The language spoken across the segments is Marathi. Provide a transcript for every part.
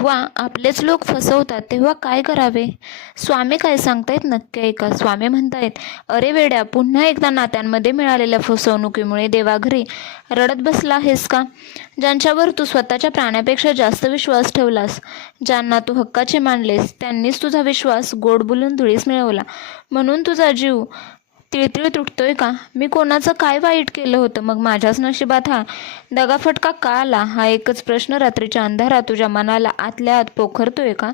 जेव्हा आपलेच लोक फसवतात तेव्हा काय करावे? स्वामी काय सांगतायत नक्की ऐका. स्वामी म्हणतायत, अरे वेड्या, पुन्हा एकदा नात्यांमध्ये मिळालेल्या फसवणुकीमुळे देवाघरी रडत बसला आहेस का? ज्यांच्यावर तू स्वतःच्या प्राण्यापेक्षा जास्त विश्वास ठेवलास, ज्यांना तू हक्काचे मानलेस, त्यांनीच तुझा विश्वास गोड बोलून धुळीस मिळवला. म्हणून तुझा जीव तिळतिळ तुटतोय का? मी कोणाचं काय वाईट केलं होतं मग माझ्याच नशिबात हा दगाफटका का आला? हा एकच प्रश्न रात्रीच्या अंधारात तुझ्या मनाला आतल्या आत पोखरतोय का?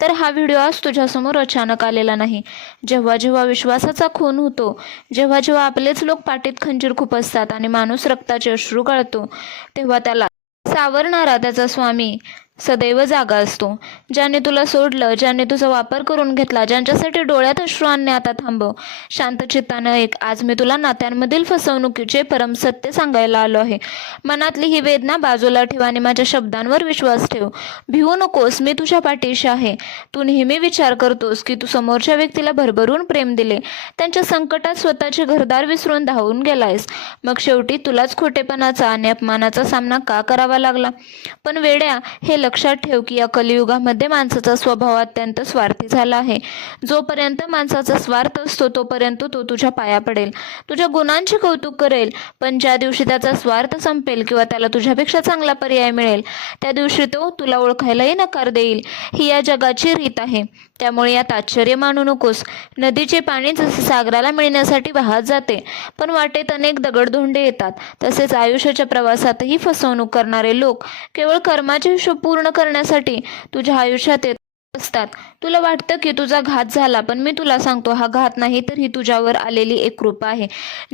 तर हा व्हिडिओ आज तुझ्यासमोर अचानक आलेला नाही. जेव्हा जेव्हा विश्वासाचा खून होतो, जेव्हा जेव्हा आपलेच लोक पाठीत खंजीर खुपसतात आणि माणूस रक्ताचे अश्रू गाळतो, तेव्हा त्याला सावरणारा त्याचा स्वामी सदैव जागा असतो. ज्याने तुला सोडलं, ज्याने तुझा वापर करून घेतला, ज्यांच्यासाठी डोळ्यात अश्रू आणणे आता थांबव. शांत चित्तानं ऐक. आज मी तुला नात्यांमधील फसवणुकीचे परमसत्य सांगायला आलो आहे. मनातली ही वेदना बाजूला ठेव आणि माझ्या शब्दांवर विश्वास ठेव. भिवू नकोस, मी तुझ्या पाठीशी आहे. तू नेहमी विचार करतोस की तू समोरच्या व्यक्तीला भरभरून प्रेम दिले, त्यांच्या संकटात स्वतःचे घरदार विसरून धावून गेलायस. मग शेवटी तुलाच खोटेपणाचा आणि अपमानाचा सामना का करावा लागला? पण वेड्या, हे लक्षात ठेव की या कलियुगामध्ये माणसाचा स्वभाव अत्यंत स्वार्थी झाला आहे. जोपर्यंत माणसाचा स्वार्थ असतो तोपर्यंत तो तुझ्या पाया पडेल, तुझ्या गुणांचे कौतुक करेल. पण ज्या दिवशी त्याचा स्वार्थ संपेल किंवा त्याला तुझ्यापेक्षा चांगला पर्याय मिळेल, त्या दिवशी तो तुला ओळखायलाही नकार देईल. ही या जगाची रीत आहे. त्यामुळे यात आश्चर्य मानू नकोस. नदीचे पाणी जसे सागराला मिळण्यासाठी वाहत जाते, पण वाटेत अनेक दगडधोंडे येतात, तसेच आयुष्याच्या प्रवासातही फसवणूक करणारे लोक केवळ कर्माचे हिशोब पूर्ण करण्यासाठी तुझ्या आयुष्यात येत असतात. तुला वाटतं की तुझा घात झाला, पण मी तुला सांगतो, हा घात नाही तर ही तुझ्यावर आलेली एक कृपा आहे.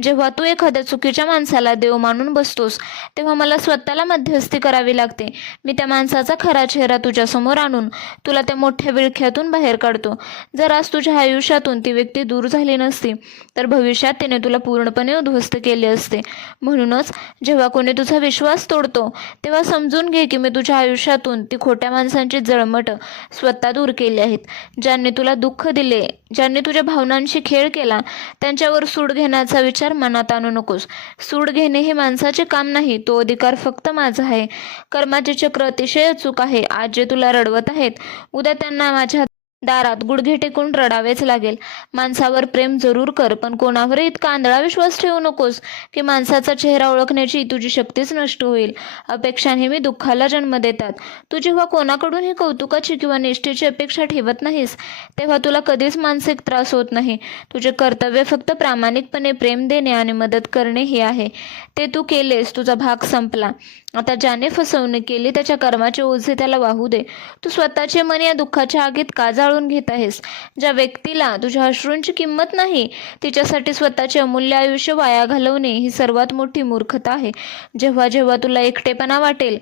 जेव्हा तू एखाद्या चुकीच्या माणसाला देव मानून बसतोस, तेव्हा मला स्वतःला मध्यस्थी करावी लागते. मी त्या माणसाचा खरा चेहरा तुझ्या समोर आणून तुला त्या मोठ्या विळख्यातून बाहेर काढतो. जर आज तुझ्या आयुष्यातून ती व्यक्ती दूर झाली नसती, तर भविष्यात तिने तुला पूर्णपणे उद्ध्वस्त केले असते. म्हणूनच जेव्हा कोणी तुझा विश्वास तोडतो, तेव्हा समजून घे की मी तुझ्या आयुष्यातून ती खोट्या माणसांची जळमट स्वतः दूर केले आहेत. ज्यांनी तुला दुःख दिले, ज्यांनी तुझ्या भावनांशी खेळ केला, त्यांच्यावर सूड घेण्याचा विचार मनात आणू नकोस. सूड घेणे हे माणसाचे काम नाही, तो अधिकार फक्त माझा आहे. कर्माचे चक्र अतिशय अचूक आहे. आज जे तुला रडवत आहेत, उद्या त्यांना माझ्या दारात गुडघे टेकून रडावेच लागेल. माणसावर प्रेम जरूर कर, पण कोणावर इतका आंधळा विश्वास ठेवू नकोस की माणसाचा चेहरा ओळखण्याची तुझी शक्तीच नष्ट होईल. अपेक्षा नेहमी दुःखाला जन्म देतात. तू जेव्हा कोणाकडूनही कौतुकाची किंवा निष्ठेची अपेक्षा ठेवत नाहीस, तेव्हा तुला कधीच मानसिक त्रास होत नाही. तुझे कर्तव्य फक्त प्रामाणिकपणे प्रेम देणे आणि मदत करणे हे आहे. ते तू केलेस, तुझा भाग संपला. आता ज्याने फसवणूक केली त्याच्या कर्माचे ओझे त्याला वाहू दे. तू स्वतःचे मन या दुःखाच्या आगीत का जाळून घेत आहेस? ज्या व्यक्तीला तुझ्या अश्रूंची किंमत नाही, तिच्यासाठी स्वतःचे अमूल्य आयुष्य वाया घालवणे ही सर्वात मोठी मूर्खता आहे. जेव्हा जेव्हा तुला एकटेपणा वाटेल,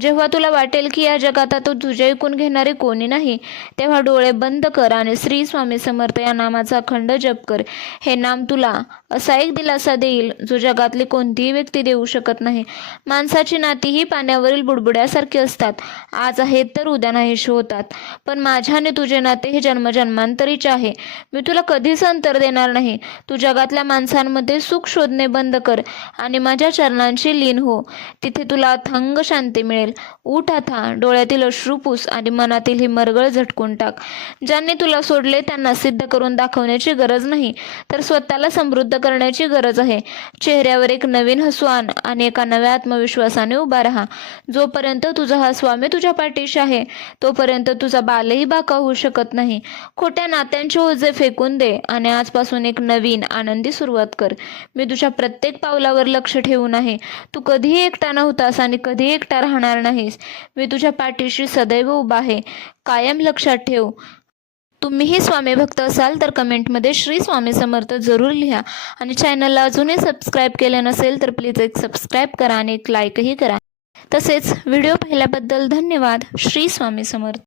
जेव्हा तुला वाटेल की या जगात आता तुझे ऐकून घेणारे कोणी नाही, तेव्हा डोळे बंद कर आणि श्री स्वामी समर्थ या नामाचा अखंड जप कर. हे नाम तुला असा एक दिलासा देईल जो जगातली कोणतीही व्यक्ती देऊ शकत नाही. माणसाची नाती ही पाण्यावरील बुडबुड्यासारखी असतात. आज आहेत तर उद्या नाहीशी होतात. पण माझ्या आणि तुझे नाते हे जन्मजन्मांतरीचे आहे. मी तुला कधीच अंतर देणार नाही. तू जगातल्या माणसांमध्ये सुख शोधणे बंद कर आणि माझ्या चरणांशी लीन हो. तिथे तुला अथांग शांती मिळेल. उठ आता, डोळ्यातील अश्रू पुस आणि मनातील ही मरगळ झटकून टाक. ज्यांनी तुला सोडले त्यांना सिद्ध करून दाखवण्याची गरज नाही, तर स्वतःला समृद्ध करण्याची गरज आहे. चेहऱ्यावर एक नवीन हसू आण आणि एका नव्या आत्मविश्वासाने उभा राहा. जोपर्यंत तुझा हा स्वामी तुझ्या पाठीशी आहे, तोपर्यंत तुझा बालही बाका होऊ शकत नाही. खोट्या नात्यांचे ओझे फेकून दे आणि आजपासून एक नवीन आनंदी सुरुवात कर. मी तुझ्या प्रत्येक पावलावर लक्ष ठेवून आहे. तू कधीही एकटा नव्हतास आणि कधीही एकटा राहणार नाहीस. मी तुझ्या पाठीशी सदैव उभा आहे. कायम लक्षात ठेव. तुम्हीही स्वामी भक्त असाल तर कमेंटमध्ये श्री स्वामी समर्थ जरूर लिहा आणि चॅनलला अजूनही सबस्क्राईब केले नसेल तर प्लीज एक सबस्क्राईब करा आणि एक लाईकही करा. तसेच व्हिडिओ पाहिल्याबद्दल धन्यवाद. श्री स्वामी समर्थ.